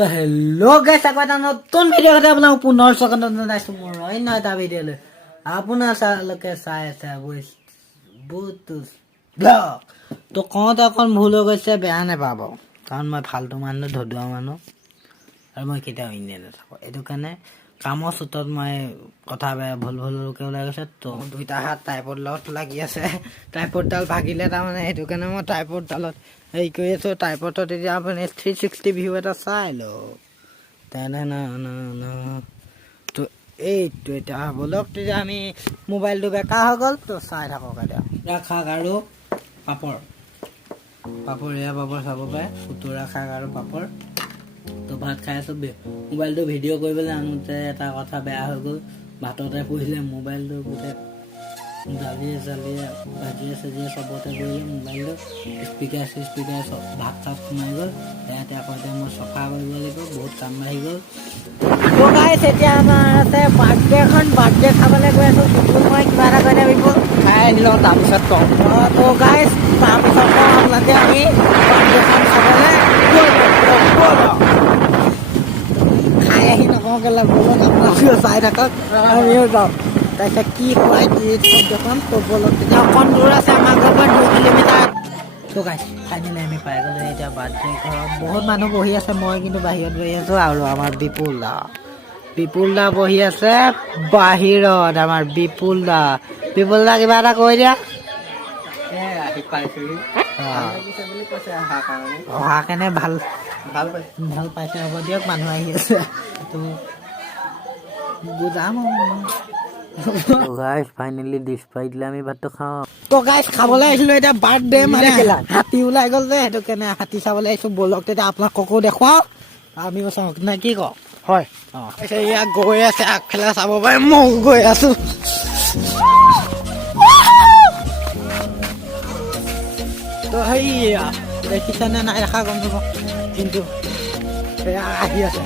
তো হেল্ল' গাইছ আকৌ এটা নতুন ভিডিঅ' কথা আপোনাক পুনৰ স্বাগতম জনাইছোঁ মোৰ অন্য এটা ভিডিঅ'লৈ আপোনাৰ চালকে চাই আছে বুটুছ ব্লগ তো কওঁতে অকণ ভুল হৈ গৈছে বেয়া নাপাব কাৰণ মই ফাল্টু মানুহ ধদুৱা মানুহ আৰু মই কেতিয়াও এনেই নাথাকোঁ এইটো কাৰণে কামৰ চোতত মই কথা বেয়া ভুলকৈ ওলাই গৈছে তো দুইটা হাত ট্ৰাইপডত লাগি আছে ট্ৰাইপডডাল ভাগিলে তাৰমানে সেইটো কাৰণে মই ট্ৰাইপডডালত হেৰি কৰি আছোঁ ট্ৰাইপডত এতিয়া আপুনি 360 ভিউ এটা চাই লওক তো এইটো এতিয়া বলক তেতিয়া আমি মোবাইলটো বেকাৰ হৈ গ'ল তো চাই থাকক এতিয়া শাক আৰু পাপৰ এয়া পাপৰ চাব পাৰে খুতুৰা শাক আৰু পাপৰ তো ভাত খাই আছোঁ মোবাইলটো ভিডিঅ' কৰিবলৈ আনোতে এটা কথা বেয়া হৈ গ'ল ভাততে পঢ়িলে মোবাইলটো গোটেই দালিয়ে ভাজিয়ে চাজিয়ে চবতে কৰিলে মোবাইলটো স্পীকাৰ চব ভাত চাত সোমাই গ'ল ইয়াতে আকৌ এতিয়া মই চফা কৰিব লাগিব বহুত কাম বাঢ়ি গ'ল আকৌ গাইছ এতিয়া আমাৰ আছে বাৰ্থডে খাবলৈ গৈ আছোঁ মই কিবা এটা কৰি লাগিব খাই আহি লওঁ তাৰপিছত কওঁ তো গাইছ তাৰপিছত কওঁ আপোনালোকে আমি বাৰ্থডেখন খাবলৈ খাই আহি নকওঁ কেলে বলক আপোনালোকে চাই থাকক আমিও যাওঁ তাৰপিছত কি খুৱাই দিয়ে খাদ্যখন ক'বলৈ তেতিয়া অকণ দূৰ আছে আমাৰ ঘৰৰ পৰা 2 কিলোমিটাৰ তো গাইছ ফাইনেলি আমি পাই গ'লোঁ এতিয়া বাৰ্থডে ঘৰত বহুত মানুহ বহি আছে মই কিন্তু বাহিৰত বহি আছোঁ আৰু আমাৰ বিপুল দা বহি আছে বাহিৰত আমাৰ বিপুল দা কিবা এটা কৈ দিয়া অহা কাৰণে ভাল পাইছে হ'ব দিয়ক মানুহ আহি আছে তো যাম গাইছ ফাইনেলি ডিছ পাই দিলে আমি ভাতটো খাওঁ তো গাইছ খাবলৈ আহিছিলোঁ এতিয়া বাৰ্থডে মানে হাতী ওলাই গ'ল যে সেইটো কাৰণে হাতী চাবলৈ আহিছোঁ বলক তেতিয়া আপোনালোককো দেখুৱাওঁ আমিও চাওঁ নে কি কওঁ হয় অঁ ইয়াক গৈ আছে আগফালে চাব পাৰে মই গৈ আছোঁ তো সেয়া দেখিছেনে নাই দেখা গম যাব কিন্তু সেয়া আহি আছে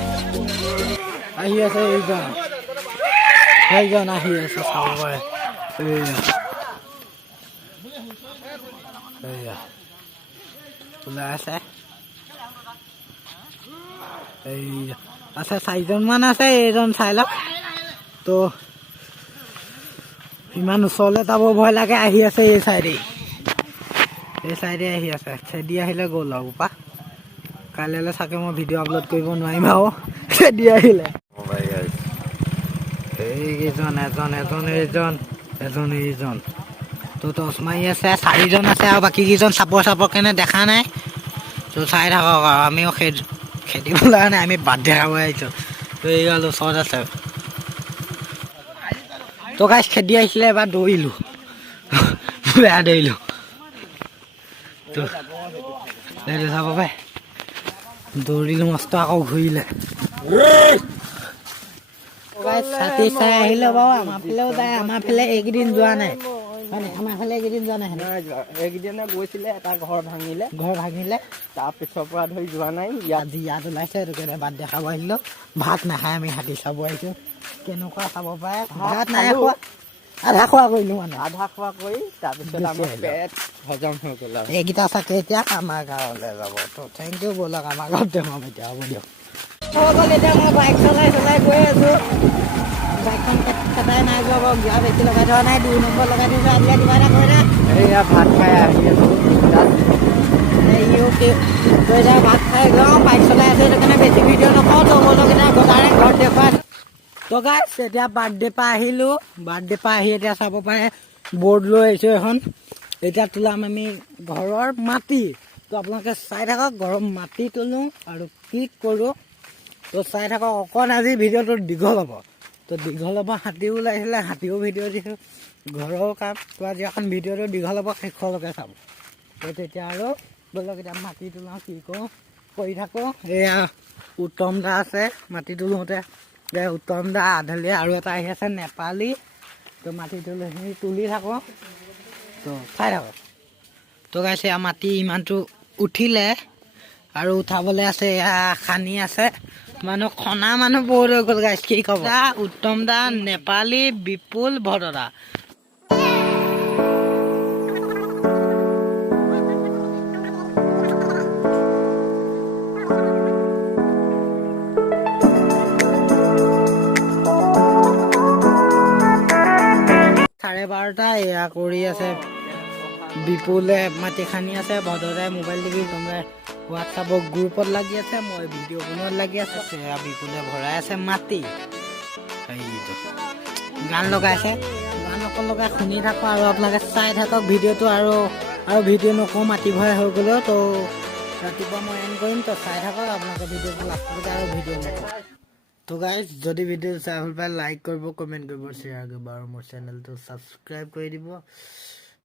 সেইজন আহি আছে চাব পাৰে ওলাই আছে আছে 4জনমান আছে এইজন চাই লওক তো ইমান ওচৰলৈ যাব ভয় লাগে আহি আছে এই চাইডে আহি আছে খেদি আহিলে গ'ল আৰু পা কাইলৈ চাগে মই ভিডিঅ' আপলোড কৰিব নোৱাৰিম আৰু খেদি আহিলে এইকেইজন এইজন তো টচ মাৰি আছে 4জন আছে আৰু বাকীকেইজন চাপৰ কেনে দেখা নাই তো চাই থাকক আৰু আমিও খেদিবলৈ নাই আমি বাৰ্থডে খাব আহিছোঁ তো এইগাল ওচৰত আছে তো গাইছ খেদি আহিছিলে এবাৰ দৌৰিলোঁ বেয়া দৌৰিলোঁ তো এইটো চাব পাৰে দৌৰিলোঁ মস্ত আকৌ ঘূৰিলে ছাতি চাই আহিলে বাৰু আমাৰ ফালেও যায় আমাৰ ফালে এইকেইদিন যোৱা নাই এইকেইদিনে গৈছিলে এটা ঘৰ ভাঙিলে তাৰপিছৰ পৰা ধৰি যোৱা নাই ইয়াত ওলাইছে সেইটো কাৰণে বাদ দেখাব আহিলোঁ ভাত নাখায় আমি হাতী চাব আহিছোঁ কেনেকুৱা চাব পাৰে ভাত নাই খোৱা আধা খোৱা কৰিলোঁ মানে তাৰপিছত আমাৰ পেট হজম হৈ গ'ল এইকেইটা চাগে এতিয়া আমাৰ গাঁৱলৈ যাব তো থেংক ইউ ব'লক আমাৰ গাঁৱত দেখুৱাম এতিয়া হ'ব দিয়ক হৈ গ'ল এতিয়া মই বাইক চলাই গৈ আছোঁ বাইকখন কটাই নাই যোৱা বাৰু গিয়া বেছি লগাই থোৱা নাই 2 নম্বৰ লগাই থৈছোঁ আজিলৈ কিবা এটা কৰে এয়া ভাত খাই আহি আছোঁ এতিয়া ভাত খাই যাওঁ বাইক চলাই আছোঁ সেইটো কাৰণে বেছি ভিডিঅ' নকওঁ তো বলক এতিয়া বজাৰে ঘৰত দেখুৱাই তো গাইছ এতিয়া বাৰ্থডে পৰা আহিলোঁ আহি এতিয়া চাব পাৰে বৰ্ড লৈ আহিছোঁ এখন এতিয়া তোলাম আমি ঘৰৰ মাটি তো আপোনালোকে চাই থাকক ঘৰৰ মাটি তোলোঁ আৰু কি কৰোঁ তো চাই থাকক অকণ আজি ভিডিঅ'টো দীঘল হ'ব হাতীও ওলাইছিলে হাতীও ভিডিঅ' দিছোঁ ঘৰৰ কাম তো আজি এখন ভিডিঅ'টো দীঘল হ'ব শেষলৈকে চাব তো তেতিয়া আৰু বলক এতিয়া মাটি তোলাওঁ কি কৰোঁ কৰি থাকোঁ এয়া উত্তম দা আছে মাটি তোলোতে উত্তম দা আধলি আৰু এটা আহি আছে নেপালী তো মাটি তুলি থাকোঁ তো চাই থাকক তো গাইছে মাটি ইমানটো উঠিলে আৰু উঠাবলৈ আছে এয়া খানি আছে খনা মানুহ বহুত হৈ গ'ল গাইছ কি ক'ব উত্তম দা নেপালী বিপুল ভদ্ৰদা 12:30 এয়া কৰি আছে বিপুলে মাটি খানি আছে ভদৰাই মোবাইল টিভি কোনোবাই হোৱাটছআপৰ গ্ৰুপত লাগি আছে মই ভিডিঅ' বনোৱাত লাগি আছে এয়া বিপুলে ভৰাই আছে মাটি সেইটো গান লগাইছে গান অকল লগাই শুনি থাকোঁ আৰু আপোনালোকে চাই থাকক ভিডিঅ'টো আৰু ভিডিঅ' নকওঁ মাটি ভৰাই হৈ গ'লেও তো ৰাতিপুৱা মই এণ্ড কৰিম তো চাই থাকক আপোনালোকে ভিডিঅ'টো লাষ্টলৈকে আৰু ভিডিঅ' নকওঁ তো গাইজ যদি ভিডিঅ' চাই ভাল পায় লাইক কৰিব কমেণ্ট কৰিব শ্বেয়াৰ কৰিব আৰু মোৰ চেনেলটো ছাবস্ক্ৰাইব কৰি দিব